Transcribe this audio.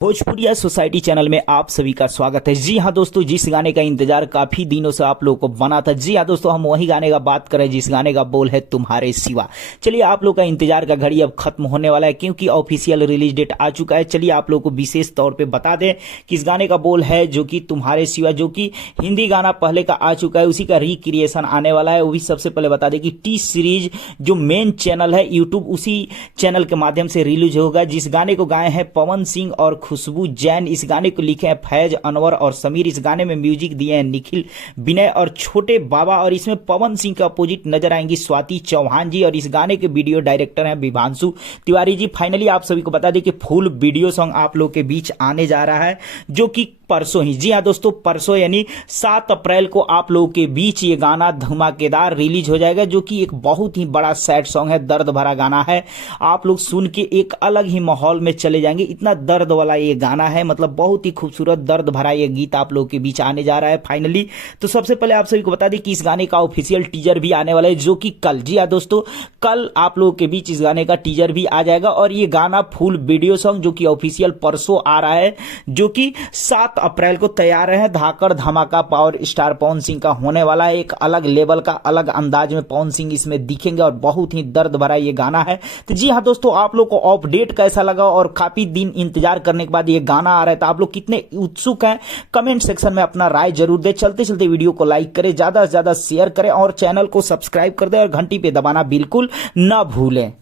भोजपुरिया society channel में आप सभी का स्वागत है। जी हाँ दोस्तों, जिस गाने का इंतजार काफी दिनों से आप लोगों को बना था, जी हाँ दोस्तों, हम वही गाने का बात करें जिस गाने का बोल है तुम्हारे सिवा। चलिए, आप लोग का इंतजार का घड़ी अब खत्म होने वाला है क्योंकि ऑफिशियल रिलीज डेट आ चुका है। चलिए आप लोग को विशेष तौर पे बता दें कि इस गाने का बोल है जो कि तुम्हारे सिवा, जो कि हिंदी गाना पहले का आ चुका है, उसी का रिक्रिएशन आने वाला है। वो भी सबसे पहले बता दें कि टी सीरीज जो मेन चैनल है यूट्यूब, उसी चैनल के माध्यम से रिलीज होगा। जिस गाने को गाए हैं पवन सिंह और खुशबू जैन, इस गाने को लिखे हैं फैज अनवर और समीर। इस गाने में म्यूजिक दिए हैं निखिल विनय और छोटे बाबा, और इसमें पवन सिंह के अपोजिट नजर आएंगी स्वाति चौहान जी, और इस गाने के वीडियो डायरेक्टर हैं विभांशु तिवारी जी। फाइनली आप सभी को बता दें कि फुल वीडियो सॉन्ग आप लोग के बीच आने जा रहा है, जो कि परसों ही, जी हाँ दोस्तों, परसों यानी 7 अप्रैल को आप लोगों के बीच ये गाना धमाकेदार रिलीज हो जाएगा, जो कि एक बहुत ही बड़ा सैड सॉन्ग है, दर्द भरा गाना है। आप लोग सुन के एक अलग ही माहौल में चले जाएंगे, इतना दर्द वाला ये गाना है, मतलब बहुत ही खूबसूरत दर्द भरा ये गीत आप लोगों के बीच आने जा रहा है फाइनली। तो सबसे पहले आप सभी को बता दें कि इस गाने का ऑफिशियल टीजर भी आने वाला है, जो कि कल, जी हाँ दोस्तों, कल आप लोगों के बीच इस गाने का टीजर भी आ जाएगा। और ये गाना फुल वीडियो सॉन्ग जो कि ऑफिशियल परसों आ रहा है, जो कि 7 अप्रैल को तैयार है। धाकड़ धमाका पावर स्टार पवन सिंह का होने वाला है, एक अलग लेवल का, अलग अंदाज में पवन सिंह इसमें दिखेंगे और बहुत ही दर्द भरा ये गाना है। तो जी हाँ दोस्तों, आप लोग को अपडेट कैसा लगा और काफी दिन इंतजार करने के बाद ये गाना आ रहा है, तो आप लोग कितने उत्सुक हैं कमेंट सेक्शन में अपना राय जरूर दें। चलते चलते वीडियो को लाइक करें, ज्यादा से ज्यादा शेयर करें और चैनल को सब्सक्राइब कर दें और घंटी पे दबाना बिल्कुल ना भूलें।